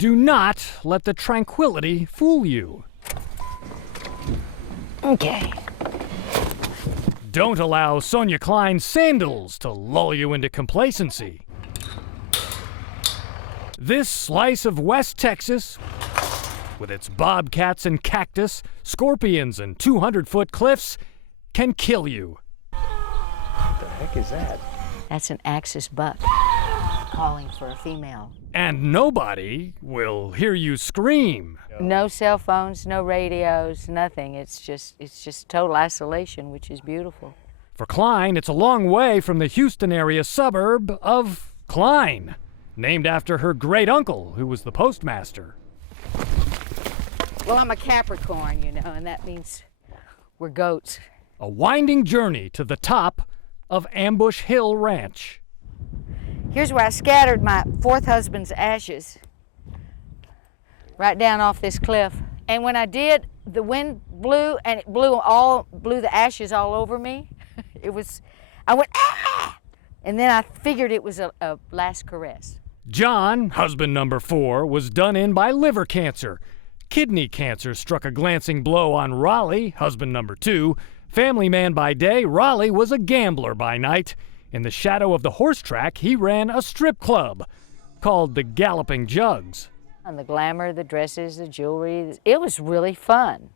Do not let the tranquility fool you. Okay. Don't allow Sonia Klein's sandals to lull you into complacency. This slice of West Texas, with its bobcats and cactus, scorpions and 200-foot cliffs, can kill you. What the heck is that? That's an axis buck calling for a female. And nobody will hear you scream. No cell phones, no radios, nothing. It's just total isolation, which is beautiful. For Klein, it's a long way from the Houston area suburb of Klein, named after her great uncle, who was the postmaster. Well, I'm a Capricorn, you know, and that means we're goats. A winding journey to the top of Ambush Hill Ranch. Here's where I scattered my fourth husband's ashes, right down off this cliff. And when I did, the wind blew, and it blew the ashes all over me. I went, ah! And then I figured it was a last caress. John, husband number 4, was done in by liver cancer. Kidney cancer struck a glancing blow on Raleigh, husband number 2. Family man by day, Raleigh was a gambler by night. In the shadow of the horse track, he ran a strip club called the Galloping Jugs. And the glamour, the dresses, the jewelry, it was really fun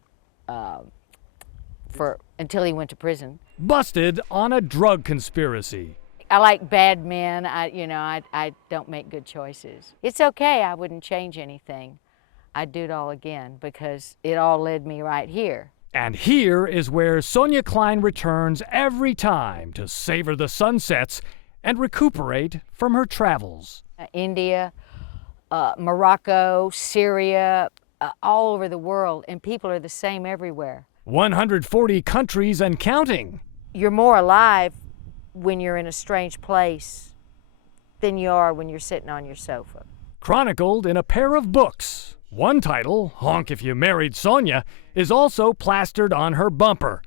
until he went to prison. Busted on a drug conspiracy. I like bad men. I don't make good choices. It's okay, I wouldn't change anything. I'd do it all again because it all led me right here. And here is where Sonia Klein returns every time to savor the sunsets and recuperate from her travels. India, Morocco, Syria, all over the world, and people are the same everywhere. 140 countries and counting. You're more alive when you're in a strange place than you are when you're sitting on your sofa. Chronicled in a pair of books. One title, Honk If You Married Sonia, is also plastered on her bumper.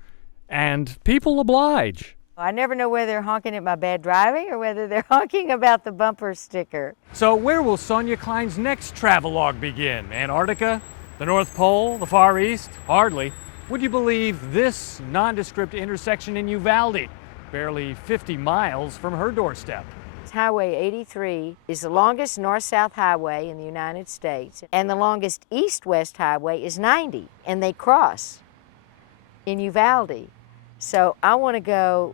And people oblige. I never know whether they're honking at my bad driving or whether they're honking about the bumper sticker. So where will Sonia Klein's next travelogue begin? Antarctica? The North Pole? The Far East? Hardly. Would you believe this nondescript intersection in Uvalde, barely 50 miles from her doorstep? Highway 83 is the longest north-south highway in the United States, and the longest east-west highway is 90, and they cross in Uvalde. So I want to go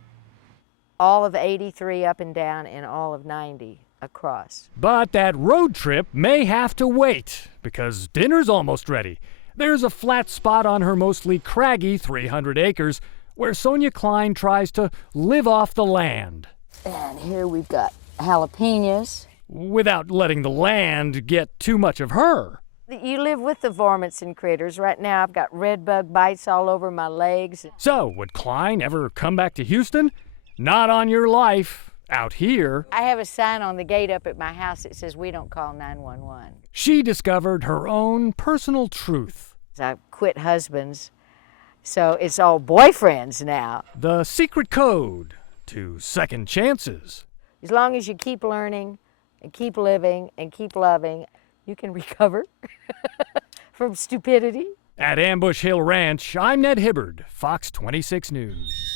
all of 83 up and down and all of 90 across. But that road trip may have to wait, because dinner's almost ready. There's a flat spot on her mostly craggy 300 acres where Sonia Klein tries to live off the land. And here we've got jalapenos. Without letting the land get too much of her. You live with the varmints and critters. Right now I've got red bug bites all over my legs. So, would Klein ever come back to Houston? Not on your life. Out here. I have a sign on the gate up at my house that says we don't call 911. She discovered her own personal truth. I quit husbands, so it's all boyfriends now. The secret code to second chances. As long as you keep learning and keep living and keep loving, you can recover from stupidity. At Ambush Hill Ranch, I'm Ned Hibberd, Fox 26 News.